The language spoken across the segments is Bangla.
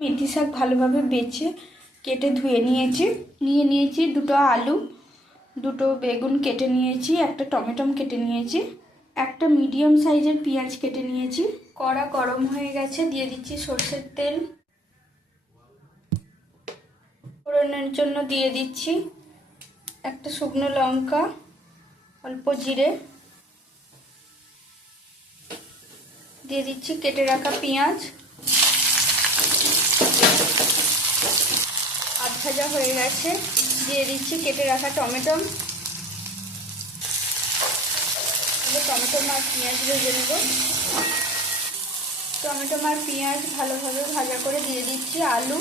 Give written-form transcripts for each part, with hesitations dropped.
মেথি শাক ভালোভাবে বেছে কেটে ধুয়ে নিয়েছি দুটো আলু, দুটো বেগুন কেটে নিয়েছি, একটা টমেটো কেটে নিয়েছি, একটা মিডিয়াম সাইজের পেঁয়াজ কেটে নিয়েছি। কড়া গরম হয়ে গেছে, দিয়ে দিচ্ছি সর্ষের তেল। ফোড়নের জন্য দিয়ে দিচ্ছি একটা শুকনো লঙ্কা, অল্প জিরে, দিয়ে দিচ্ছি কেটে রাখা পেঁয়াজ। আধ ভাজা হয়ে গেছে, দিয়ে দিচ্ছি কেটে রাখা টমেটো। টমেটো আর পেঁয়াজ ভেজে নেব। টমেটো আর পেঁয়াজ ভালোভাবে ভাজা করে দিয়ে দিচ্ছি আলু।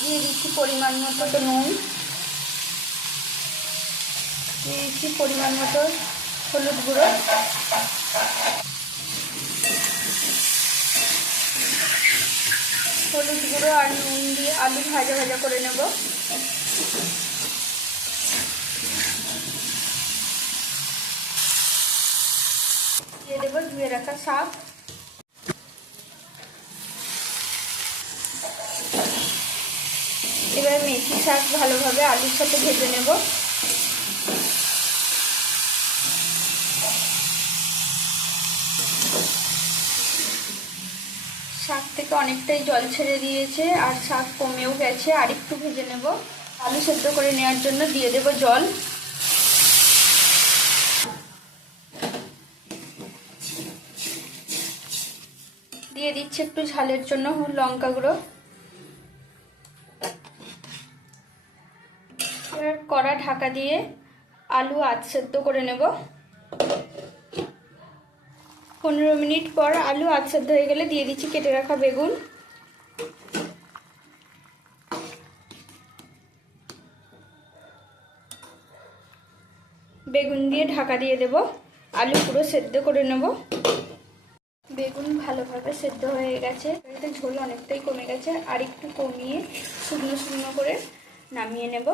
দিয়ে দিচ্ছি পরিমাণ মতো নুন, দিয়ে দিচ্ছি পরিমাণ মতো হলুদ গুঁড়ো, আর নুন দিয়ে আলু ভাজা ভাজা করে নেব। দিয়ে দেবো ধুয়ে রাখা শাক। এবার মেথি শাক ভালোভাবে আলুর সাথে ভেজে নেব। শাক থেকে অনেকটাই জল ছেড়ে দিয়েছে আর শাক কমেও গেছে, আর একটু ভেজে নেব। আলু সেদ্ধ করে নেওয়ার জন্য দিয়ে দেব জল। দিয়ে দিচ্ছি একটু ঝালের জন্য লঙ্কা গুঁড়ো। এবার কড়া ঢাকা দিয়ে আলু আধ সেদ্ধ করে নেব। 15 মিনিট পর আলু আধ সেদ্ধ হয়ে গেলে দিয়ে দিচ্ছি কেটে রাখা বেগুন। বেগুন দিয়ে ঢাকা দিয়ে দেব, আলু পুরো সেদ্ধ করে নেব। বেগুন ভালোভাবে সেদ্ধ হয়ে গেছে, এতে ঝোল অনেকটাই কমে গেছে, আর একটু কমিয়ে শুকনো শুকনো করে নামিয়ে নেব।